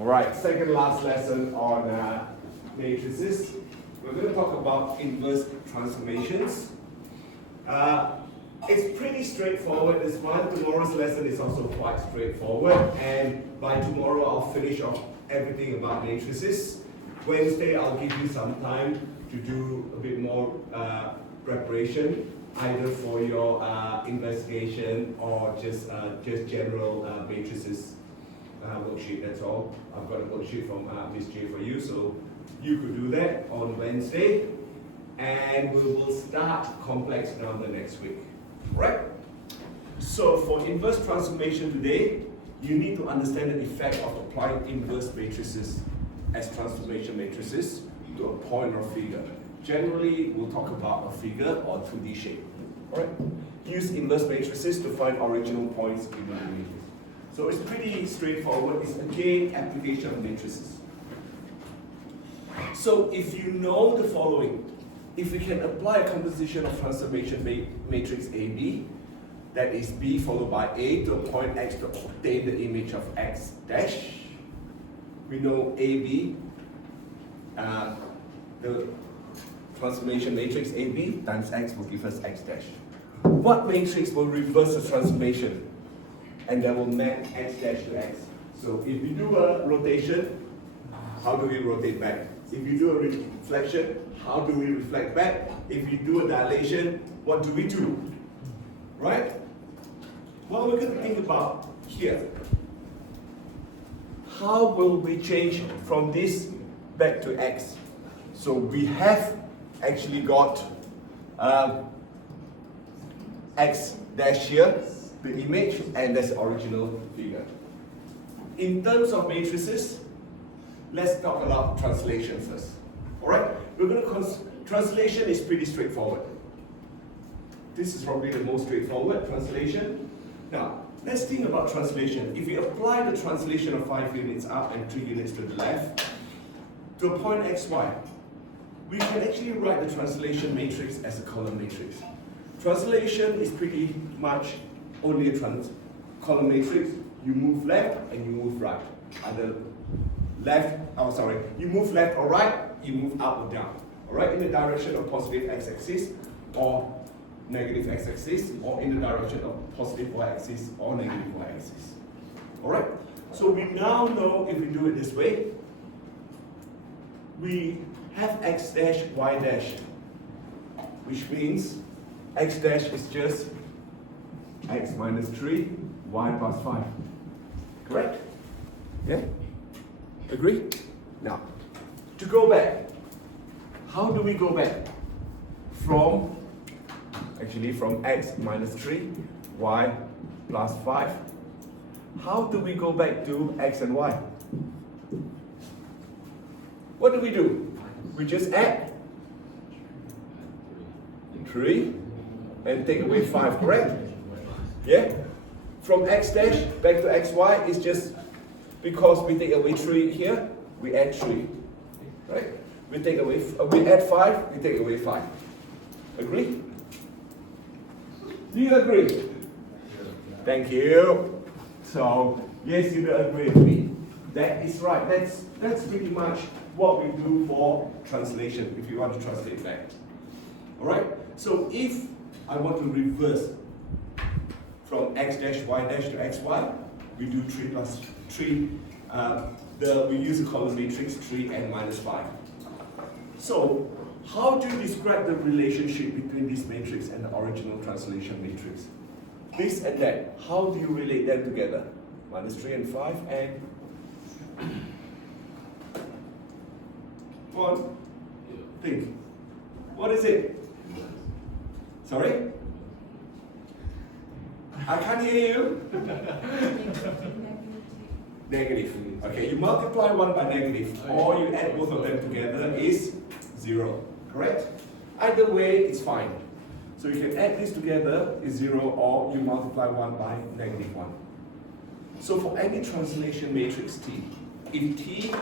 Alright, second last lesson on matrices. We're going to talk about inverse transformations. It's pretty straightforward, this one. Tomorrow's lesson is also quite straightforward, and by tomorrow I'll finish off everything about matrices. Wednesday I'll give you some time to do a bit more preparation, either for your investigation or just general matrices worksheet, that's all. I've got a worksheet from Miss J for you, so you could do that on Wednesday, and we will start complex number next week. Right? So for inverse transformation today, you need to understand the effect of applying inverse matrices as transformation matrices to a point or figure. Generally, we'll talk about a figure or 2D shape. Alright? Use inverse matrices to find original points in the matrix. So it's pretty straightforward. It's again application of matrices. So if you know the following, if we can apply a composition of transformation matrix AB, that is B followed by A to a point X to obtain the image of X dash, we know AB, the transformation matrix AB times X will give us X dash. What matrix will reverse the transformation and that will map X dash to X? So if we do a rotation, how do we rotate back? If you do a reflection, how do we reflect back? If you do a dilation, what do we do? Right? What we're going to think about here, how will we change from this back to X? So we have actually got X dash here, the image, and that's the original figure. In terms of matrices, let's talk about translation first. Alright? We're going to translation is pretty straightforward. This is probably the most straightforward translation. Now, let's think about translation. If we apply the translation of 5 units up and 3 units to the left to a point xy, we can actually write the translation matrix as a column matrix. Translation is pretty much only a column matrix. You move left and you move right. Either you move left or right, you move up or down. Alright, in the direction of positive x-axis or negative x-axis, or in the direction of positive y-axis or negative y-axis. Alright, so we now know if we do it this way, we have x dash y dash, which means x dash is just x minus 3, y plus 5. Correct? Yeah? Agree? Now, to go back, how do we go back? From x minus 3, y plus 5. How do we go back to x and y? What do? We just add 3 and take away 5, correct? Yeah? From x dash back to xy is just because we take away 3 here, we add 3. Right? We add 5, we take away 5. Agree? Do you agree? Thank you. So, yes, you do agree with me. That is right. That's pretty much what we do for translation, if you want to translate back. Alright? So if I want to reverse from x dash y dash to xy, we do 3 plus 3. We use a column matrix 3 and minus 5. So, how do you describe the relationship between this matrix and the original translation matrix? This and that, how do you relate them together? Minus 3 and 5 and... Go on. Think. What is it? Sorry? I can't hear you. Negative. Okay, you multiply one by negative, or you add both of them together is 0. Correct? Either way, it's fine. So you can add this together is 0, or you multiply one by negative 1. So for any translation matrix T, if T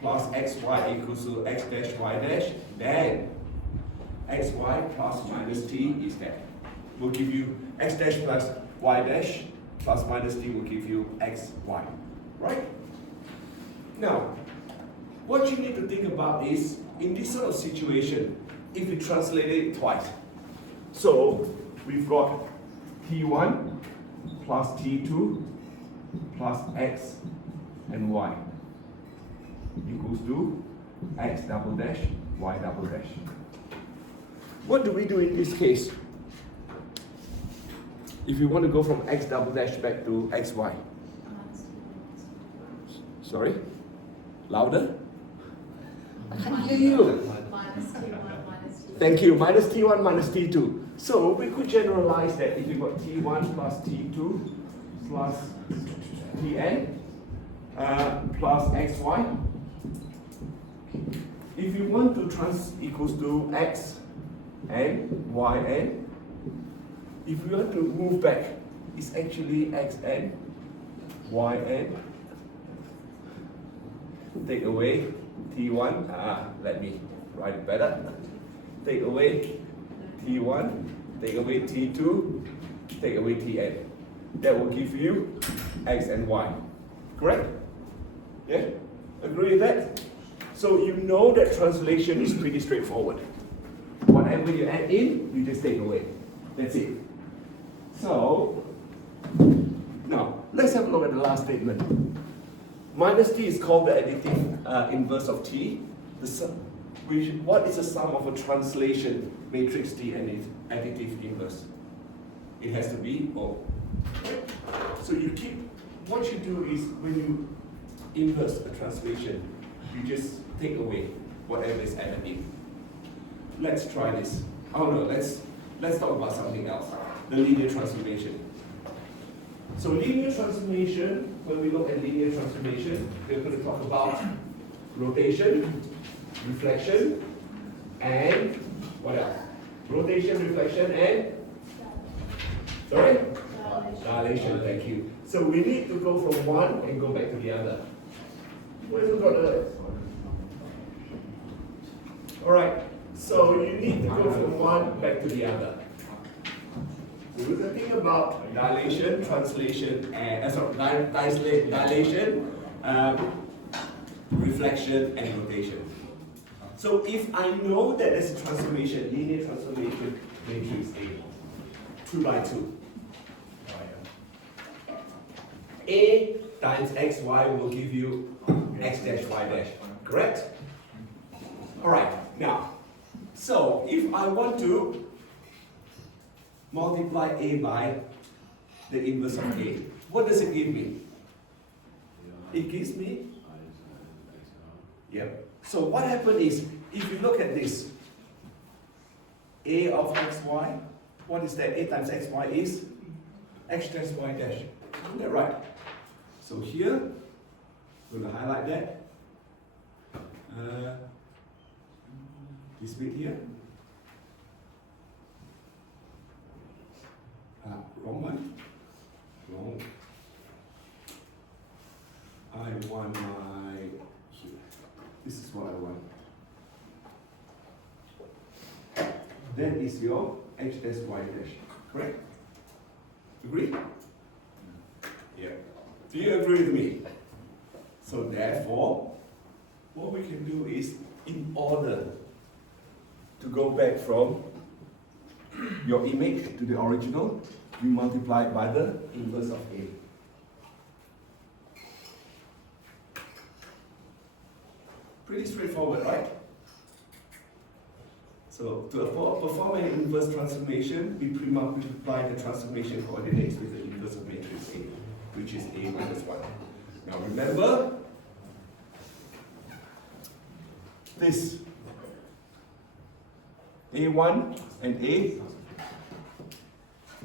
plus xy equals to x dash y dash, then xy plus minus t is that. Will give you x dash plus y dash plus minus t will give you xy, right? Now, what you need to think about is, in this sort of situation, if we translate it twice. So, we've got T1 plus T2 plus X and Y equals to X double dash, Y double dash. What do we do in this case? If you want to go from X double dash back to XY. Sorry? Louder? I can't hear you. Minus T1 minus T2. Thank you. Minus T1 minus T2. So we could generalize that if you got T1 plus T2 plus Tn plus xy. If you want to trans equals to x and yn, if you want to move back, it's actually xn, yn. Take away T1, let me write it better. Take away T1, take away T2, take away Tn. That will give you x and y. Correct? Yeah? Agree with that? So you know that translation is pretty straightforward. Whatever you add in, you just take away. That's it. So, now, let's have a look at the last statement. Minus t is called the additive inverse of t. What is the sum of a translation matrix T and its additive inverse? It has to be O. So what you do is when you inverse a translation, you just take away whatever is added in. Let's try this. Oh no, let's talk about something else. The linear transformation. So linear transformation, when we look at linear transformation, we're going to talk about rotation, reflection, and what else? Rotation, reflection, and sorry? Dilation, thank you. So we need to go from one and go back to the other. Where's the other? Alright, so you need to go from one back to the other. So we're talking about dilation, translation, and dilation, reflection, and rotation. So if I know that there's a transformation, linear transformation matrix A, 2 by 2. A times xy will give you x dash y dash, correct? Alright, now, so if I want to multiply A by the inverse of A, what does it give me? It gives me, yep. So what happened is, if you look at this, A of xy, what is that? A times xy is x dash y dash. Isn't that right? So here, we're going to highlight that. This bit here. Wrong one. Wrong. I want my. This is what I want. That is your x dash y dash. Correct? Agree? Yeah. Do you agree with me? So therefore, what we can do is, in order to go back from your image to the original, you multiply it by the inverse of A. Pretty straightforward, right? So to perform an inverse transformation, we multiply the transformation coordinates with the inverse of matrix A, which is A minus 1. Now remember, this A1 and A,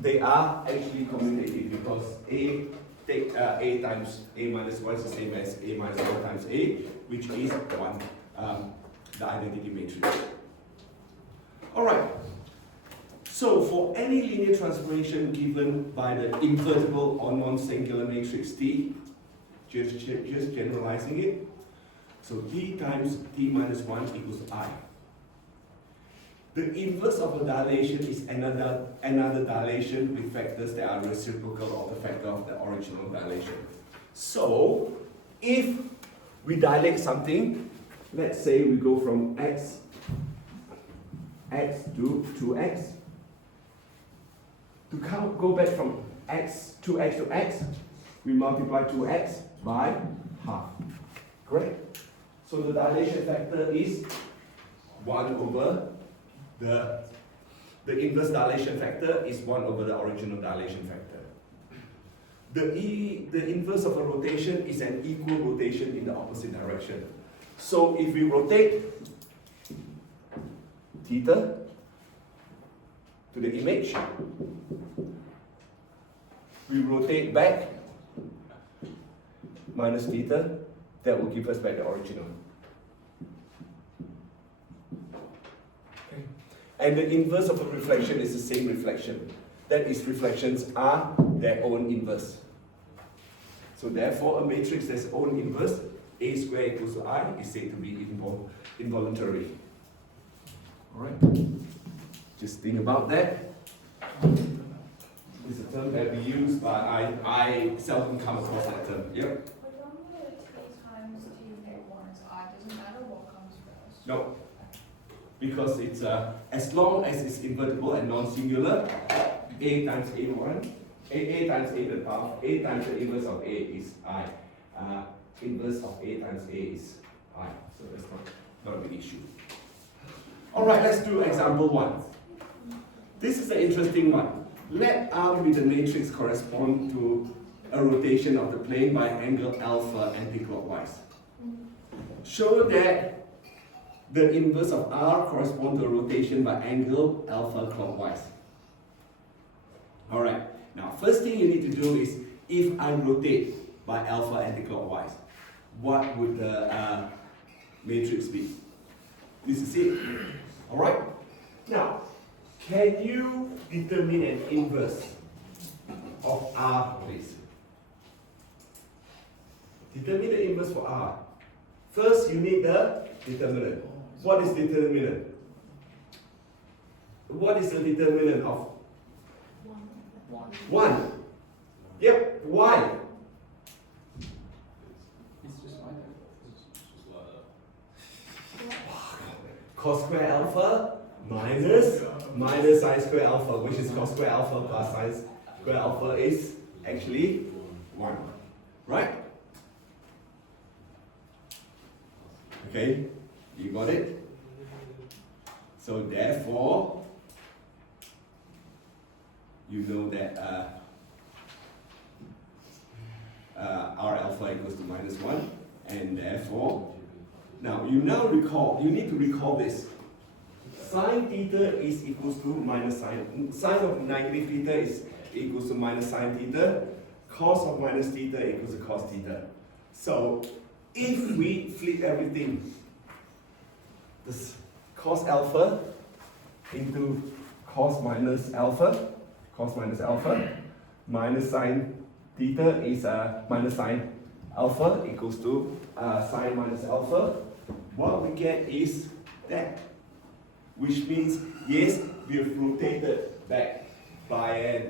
they are actually commutative because A times A minus 1 is the same as A minus 1 times A, which is 1, the identity matrix. Alright, so for any linear transformation given by the invertible or non-singular matrix T, just generalizing it, so T times T minus 1 equals I. The inverse of a dilation is another dilation with factors that are reciprocal of the factor of the original dilation. So, if we dilate something, let's say we go from x to 2x. To go back from x to x, we multiply 2x by half. Correct? So the dilation factor is 1 over the inverse dilation factor is 1 over the original dilation factor. The inverse of a rotation is an equal rotation in the opposite direction. So if we rotate theta to the image, we rotate back minus theta, that will give us back the original. Okay. And the inverse of a reflection is the same reflection. That is, reflections are their own inverse. So therefore, a matrix that's own inverse, A squared equals to I, is said to be involuntary. Alright? Just think about that. It's a term that we use, but I seldom come across that term. Yep. But don't the t times t negative 1 is I, doesn't matter what comes first. No. Because it's as long as it's invertible and non-singular, A times A1, A times A to the power, A times the inverse of A is I. Inverse of A times A is I. So that's not a big issue. Alright, let's do example 1. This is an interesting one. Let R with the matrix correspond to a rotation of the plane by angle alpha anticlockwise. Show that the inverse of R corresponds to a rotation by angle alpha clockwise. Alright, now first thing you need to do is, if I rotate by alpha anticlockwise, what would the matrix be? This is it. Alright? Now, can you determine an inverse of R, please? Determine the inverse for R. First, you need the determinant. What is determinant? What is the determinant of 1? Yep, why? Cos square alpha minus sine square alpha, which is cos square alpha plus sine square alpha is actually 1. Right? Okay, you got it? So therefore, you know that R alpha equals to minus 1, and therefore, now you need to recall this. Sine theta is equals to minus sine. Sine of negative theta is equals to minus sine theta. Cos of minus theta equals to cos theta. So if we flip everything, this cos alpha into cos minus alpha, minus sine theta is minus sine alpha equals to sine minus alpha. What we get is that, which means yes, we have rotated back by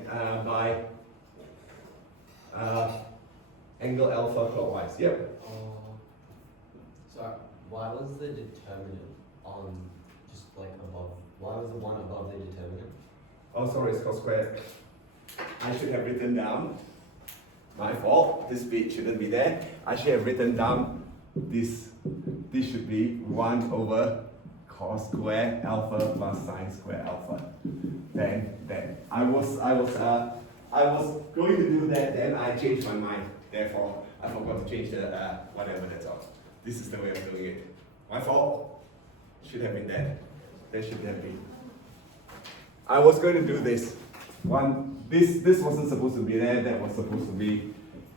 angle alpha clockwise. Yep. So why was the determinant on just like above? Why was the one above the determinant? Oh, sorry, it's cos squared. I should have written down. My fault. This bit shouldn't be there. I should have written down this. This should be 1 over cos square alpha plus sine square alpha. Then I was going to do that. Then I changed my mind. Therefore, I forgot to change the whatever. That's all. This is the way of doing it. My fault. Should have been that. That should have been. I was going to do this. This wasn't supposed to be there. That was supposed to be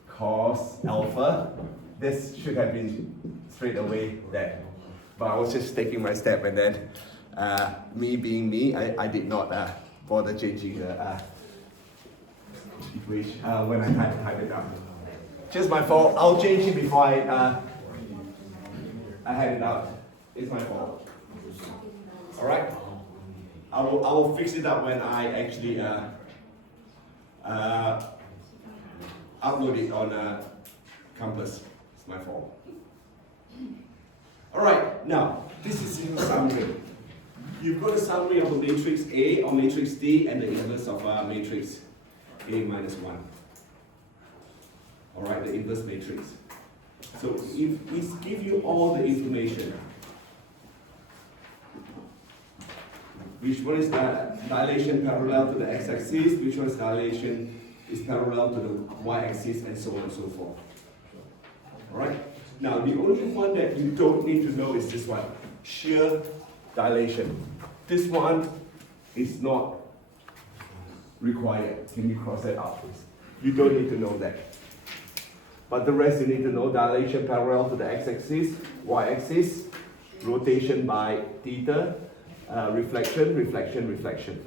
cos alpha. This should have been straight away there. But I was just taking my step, and then me being me, I did not bother changing the equation when I type it down. Just my fault. I'll change it before I had it out. It's my fault. All right. I will fix it up when I actually upload it on Compass. It's my fault. Alright, now, this is your summary. You've got a summary of a matrix A or matrix D and the inverse of a matrix A minus 1. Alright, the inverse matrix. So if we give you all the information, which one is dilation parallel to the x-axis, which one is dilation is parallel to the y-axis, and so on and so forth. Alright? Now, the only one that you don't need to know is this one, shear dilation. This one is not required. Can you cross that out, please? You don't need to know that. But the rest you need to know: dilation parallel to the x-axis, y-axis, rotation by theta, reflection, reflection, reflection.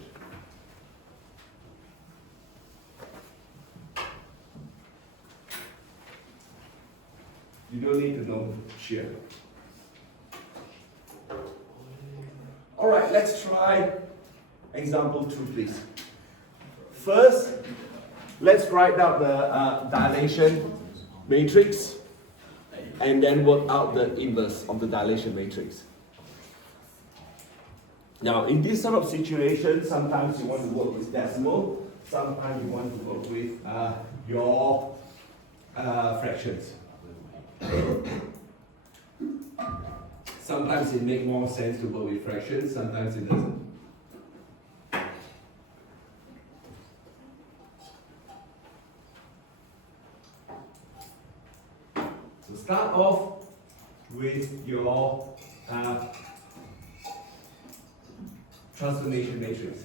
You don't need to know shear. Alright, let's try example 2, please. First, let's write out the dilation matrix and then work out the inverse of the dilation matrix. Now, in this sort of situation, sometimes you want to work with decimal, sometimes you want to work with your fractions. Sometimes it makes more sense to work with fractions, sometimes it doesn't. So start off with your transformation matrix.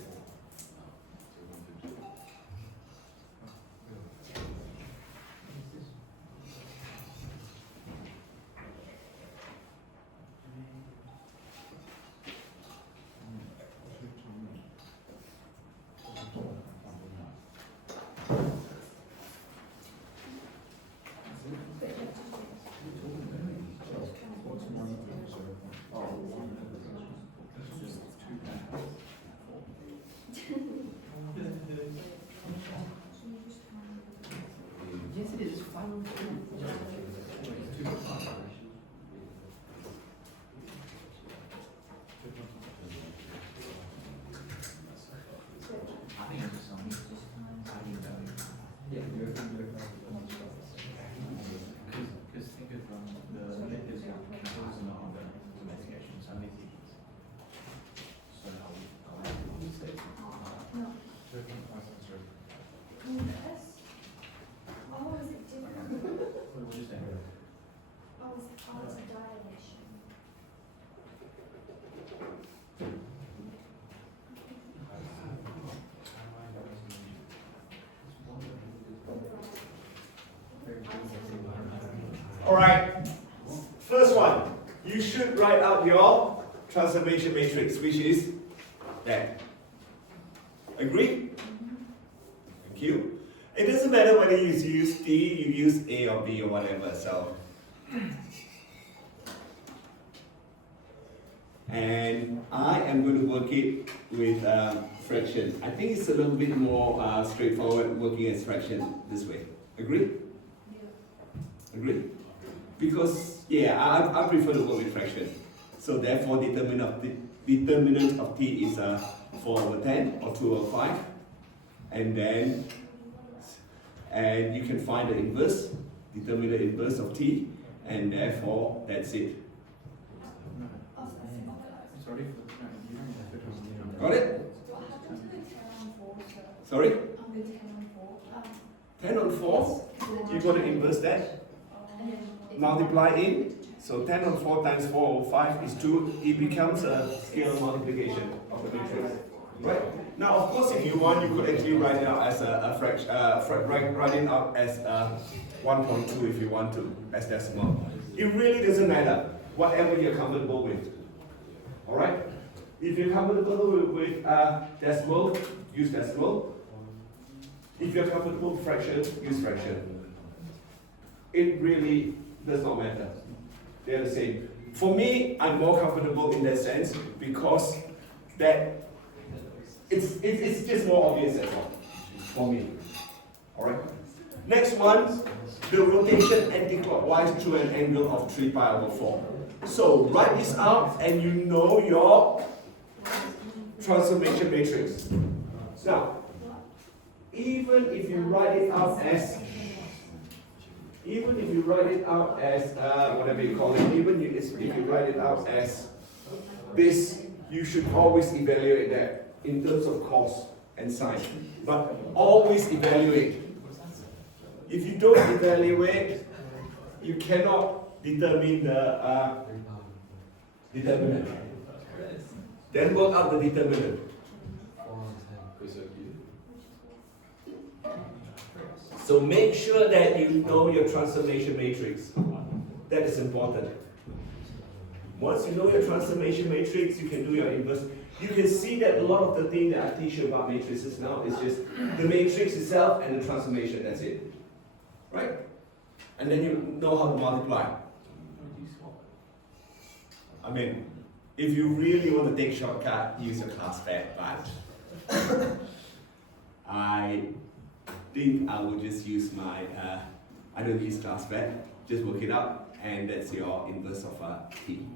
Alright, first one, you should write out your transformation matrix, which is that. Agree? Thank you. It doesn't matter whether you use D, you use A or B or whatever, so. And I am going to work it with fraction. I think it's a little bit more straightforward working as fraction this way. Agree? Yeah. Agree? Because, yeah, I prefer to work with fraction. So therefore, determinant of t is 4/10 or 2/5. And then, and you can find the inverse, determinant inverse of t, and therefore, that's it. Got it? Sorry? 10 on 4, you're going to inverse that. Multiply in, so 10 on 4 times 4 over 5 is 2. It becomes a scalar multiplication of the matrix. Right? Now, of course, if you want, you could actually write it out as a fraction, write it out as 1.2 if you want to, as decimal. It really doesn't matter, whatever you're comfortable with. Alright? If you're comfortable with decimal, use decimal. If you're comfortable with fraction, use fraction. It really does not matter. They're the same. For me, I'm more comfortable in that sense because that it's just more obvious as well for me. Alright? Next one, the rotation anti-clockwise through an angle of 3 pi over 4. So write this out and you know your transformation matrix. Now, even if you write it out as whatever you call it, if you write it out as this, you should always evaluate that in terms of cos and sine. But always evaluate. If you don't evaluate, you cannot determine the determinant. Then work out the determinant. So make sure that you know your transformation matrix. That is important. Once you know your transformation matrix, you can do your inverse. You can see that a lot of the thing that I teach you about matrices now is just the matrix itself and the transformation, that's it. Right? And then you know how to multiply. I mean, if you really want to take shortcut, use your class pad, but I think I will just use my, I don't use class pad, just work it out, and that's your inverse of t.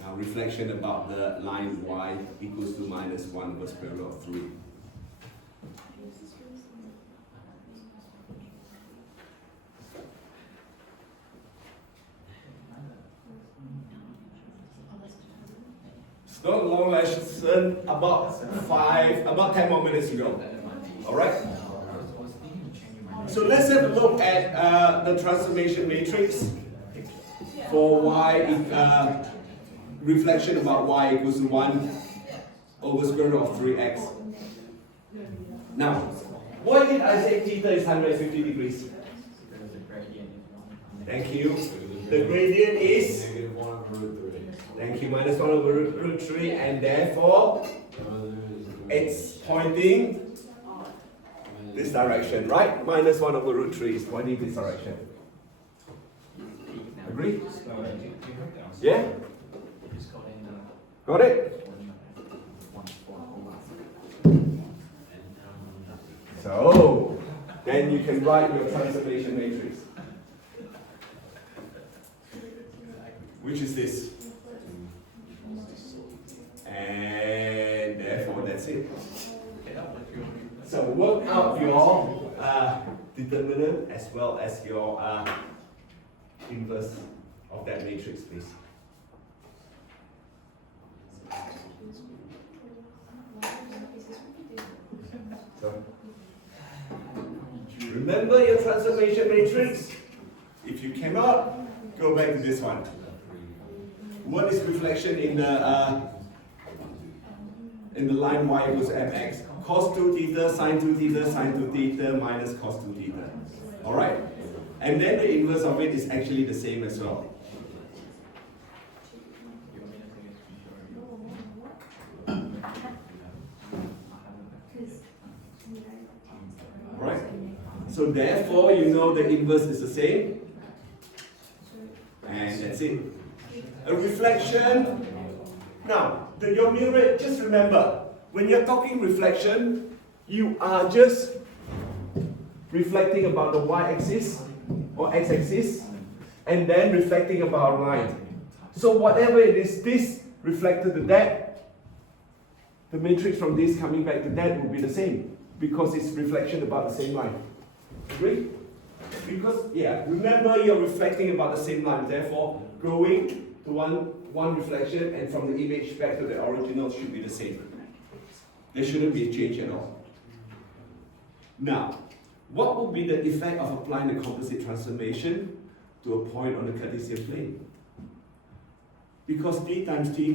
Now reflection about the line y equals to minus 1 over square root of 3. It's not a long lesson, about 10 more minutes to go. Alright? So let's have a look at the transformation matrix for y, reflection about y equals to 1 over square root of 3x. Now, why did I say theta is 150 degrees? Thank you. The gradient is? Thank you, minus 1 over root 3, and therefore it's pointing this direction, right? Minus 1 over root 3 is pointing this direction. Agree? Yeah? Got it? So, then you can write your transformation matrix. Which is this? And therefore that's it. So work out your determinant as well as your inverse of that matrix, please. So remember your transformation matrix. If you cannot, go back to this one. What is reflection in the line y equals mx? Cos 2 theta, sine 2 theta, sine 2 theta minus cos 2 theta. Alright? And then the inverse of it is actually the same as well. Right? So therefore, you know the inverse is the same. And that's it. A reflection. Now, your mirror, just remember, when you're talking reflection, you are just reflecting about the y-axis or x-axis and then reflecting about a line. So whatever it is, this reflected to that, the matrix from this coming back to that will be the same because it's reflection about the same line. Agree? Because, yeah, remember you're reflecting about the same line, therefore going to one reflection and from the image back to the original should be the same. There shouldn't be a change at all. Now, what would be the effect of applying the composite transformation to a point on the Cartesian plane? Because t times t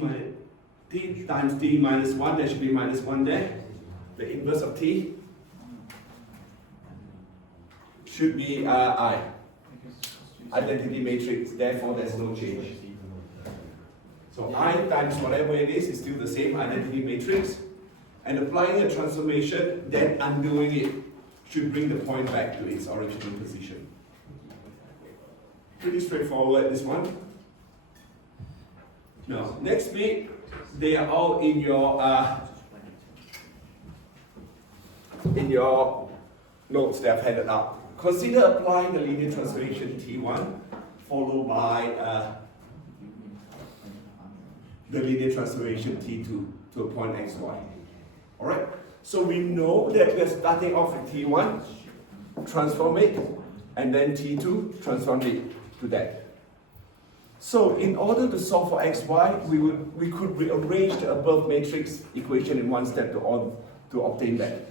minus 1, there should be minus 1 there. The inverse of t should be I. Identity matrix, therefore there's no change. So I times whatever it is still the same identity matrix. And applying a transformation, then undoing it, should bring the point back to its original position. Pretty straightforward, this one. Now, next bit, they are all in your in your notes that I've handed out. Consider applying the linear transformation T1 followed by the linear transformation T2 to a point xy. Alright? So we know that we're starting off with T1, transform it, and then T2, transform it to that. So in order to solve for xy, we could rearrange the above matrix equation in one step to obtain that.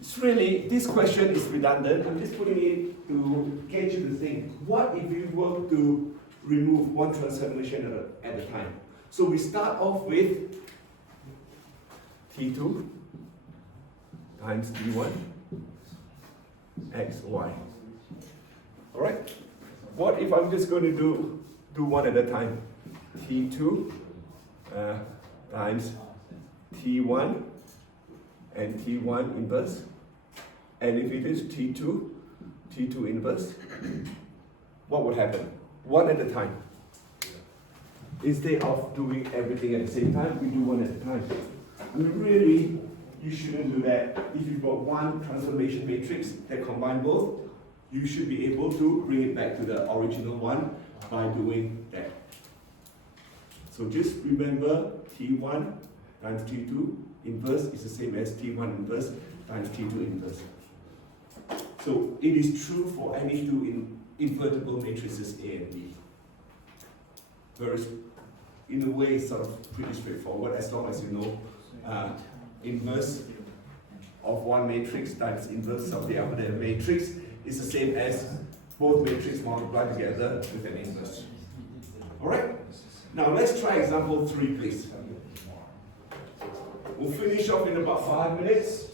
It's really, this question is redundant. I'm just putting it to get you to think, what if we were to remove one transformation at a time? So we start off with T2 times T1 xy. Alright? What if I'm just going to do one at a time? T2 times T1 and T1 inverse. And if it is T2 inverse, what would happen? One at a time. Instead of doing everything at the same time, we do one at a time. And really, you shouldn't do that. If you've got one transformation matrix that combines both, you should be able to bring it back to the original one by doing that. So just remember T1 times T2 inverse is the same as T1 inverse times T2 inverse. So it is true for any two invertible matrices A and B. Whereas in a way it's sort of pretty straightforward as long as you know inverse of one matrix times inverse of the other matrix is the same as both matrices multiplied together with an inverse. Alright? Now let's try example 3, please. We'll finish off in about 5 minutes.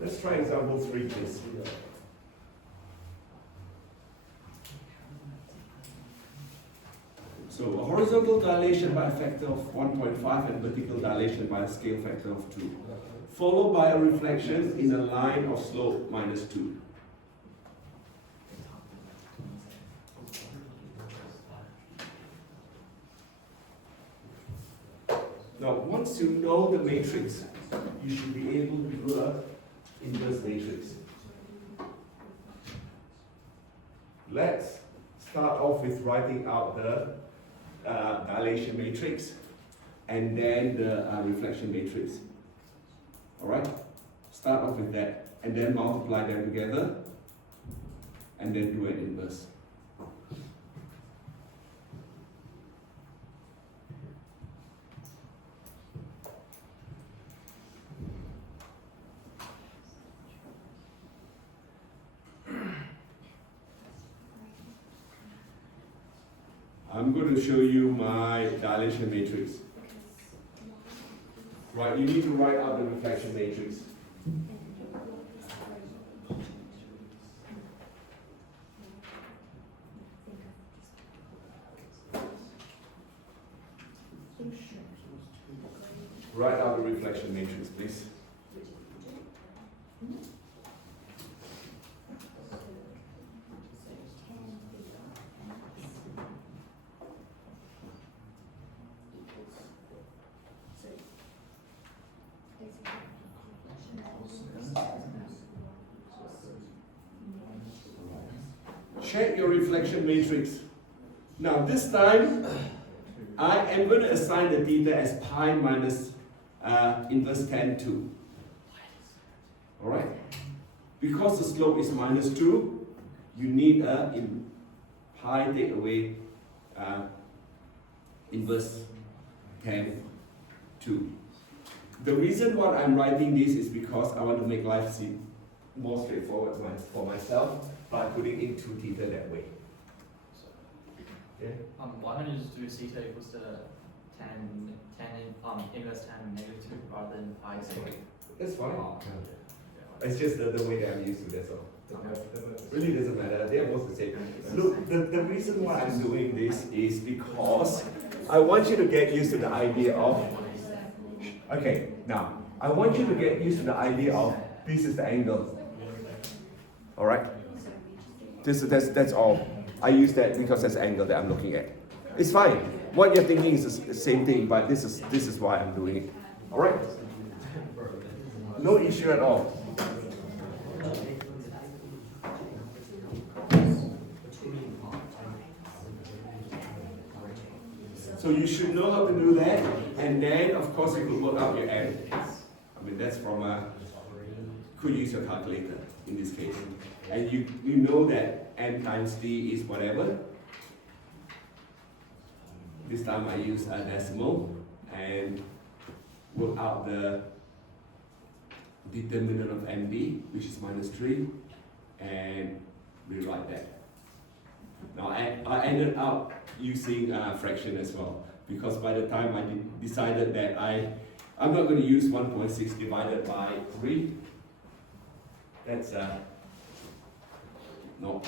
Let's try example 3, please. So a horizontal dilation by a factor of 1.5 and vertical dilation by a scale factor of 2, followed by a reflection in a line of slope minus 2. Now, once you know the matrix, you should be able to do an inverse matrix. Let's start off with writing out the dilation matrix and then the reflection matrix. Alright? Start off with that and then multiply them together and then do an inverse. I'm going to show you my dilation matrix. Right, you need to write out the reflection matrix. Write out the reflection matrix, please. Check your reflection matrix. Now this time, I am going to assign the theta as pi minus inverse tan 2. Alright? Because the slope is minus 2, you need a pi take away inverse tan 2. The reason why I'm writing this is because I want to make life seem more straightforward for myself by putting in 2 theta that way. Okay? Why don't you just do theta equals to inverse tan negative 2 rather than pi squared? That's fine. Oh, It's just the way that I'm used to, that's all. Okay. Really doesn't matter, they're both the same. Look, the reason why I'm doing this is because I want you to get used to the idea of, okay, now, I want you to get used to the idea of this is the angle. Alright? That's all. I use that because that's the angle that I'm looking at. It's fine. What you're thinking is the same thing, but this is why I'm doing it. All right? No issue at all. So you should know how to do that, and then of course you could work out your n. I mean that's from could use your calculator in this case, and you know that n times d is whatever. This time I use a decimal and work out the determinant of ND, which is -3, and rewrite that. Now I ended up using a fraction as well, because by the time I decided that I'm not going to use 1.6 divided by 3. That's no.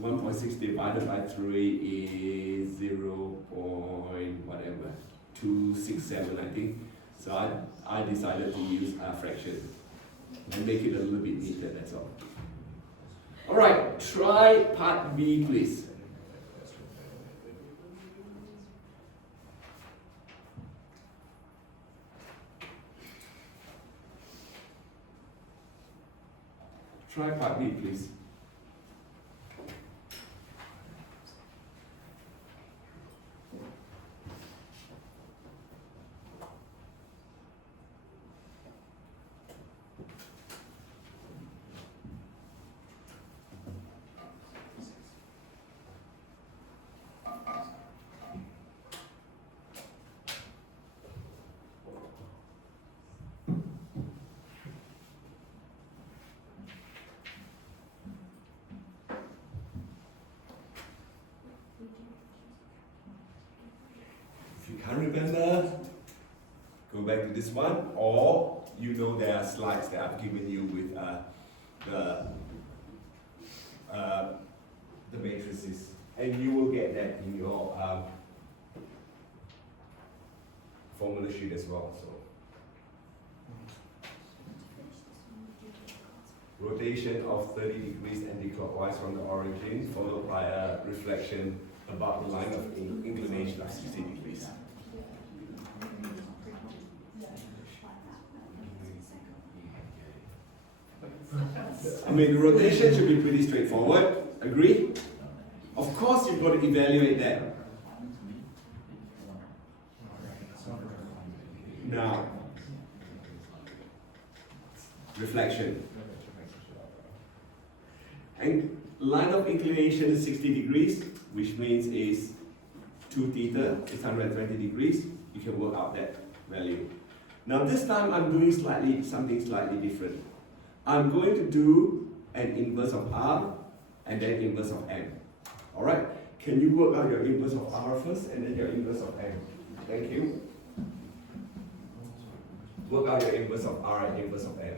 1.6 divided by 3 is 0. Whatever, 267 I think. So I decided to use a fraction and make it a little bit neater, that's all. Alright, try part B please. Try part B please. If you can't remember, go back to this one, or you know there are slides that I've given you with the matrices, and you will get that in your formula sheet as well. So rotation of 30 degrees anti-clockwise from the origin, followed by a reflection about the line of inclination of 60 degrees. I mean, the rotation should be pretty straightforward. Agree? Of course, you've got to evaluate that. Now, reflection. And line of inclination is 60 degrees, which means is 2 theta, it's 120 degrees. You can work out that value. Now this time I'm doing something slightly different. I'm going to do an inverse of R and then inverse of M. Alright? Can you work out your inverse of R first and then your inverse of M? Thank you. Work out your inverse of R and inverse of M.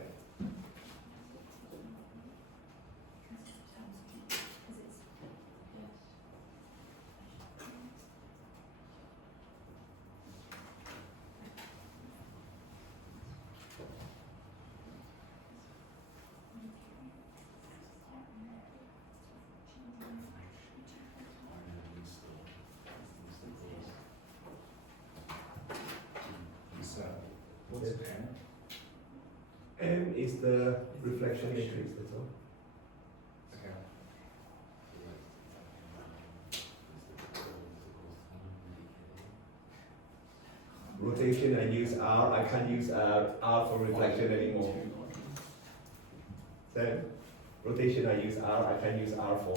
What's M? M is the reflection matrix, that's all. Okay. Rotation, I use R. I can't use R for reflection anymore. Same. Rotation, I use R. I can't use R for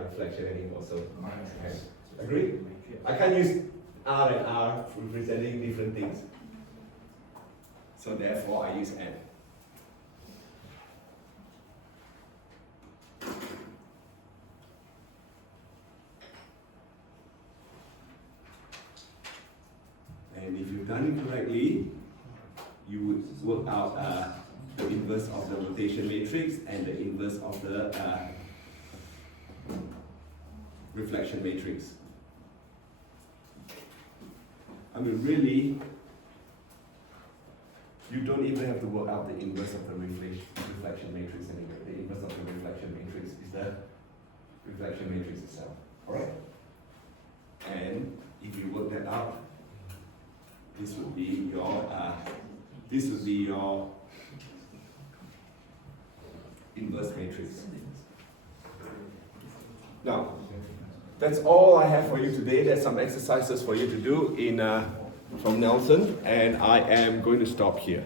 reflection anymore. So, okay. Agree? I can't use R and R representing different things. So therefore, I use N. And if you've done it correctly, you would work out the inverse of the rotation matrix and the inverse of the reflection matrix. I mean, really, you don't even have to work out the inverse of the reflection matrix anyway. The inverse of the reflection matrix is the reflection matrix itself. Alright? And if you work that out, This would be your inverse matrix. Now, that's all I have for you today. There's some exercises for you to do in from Nelson, and I am going to stop here.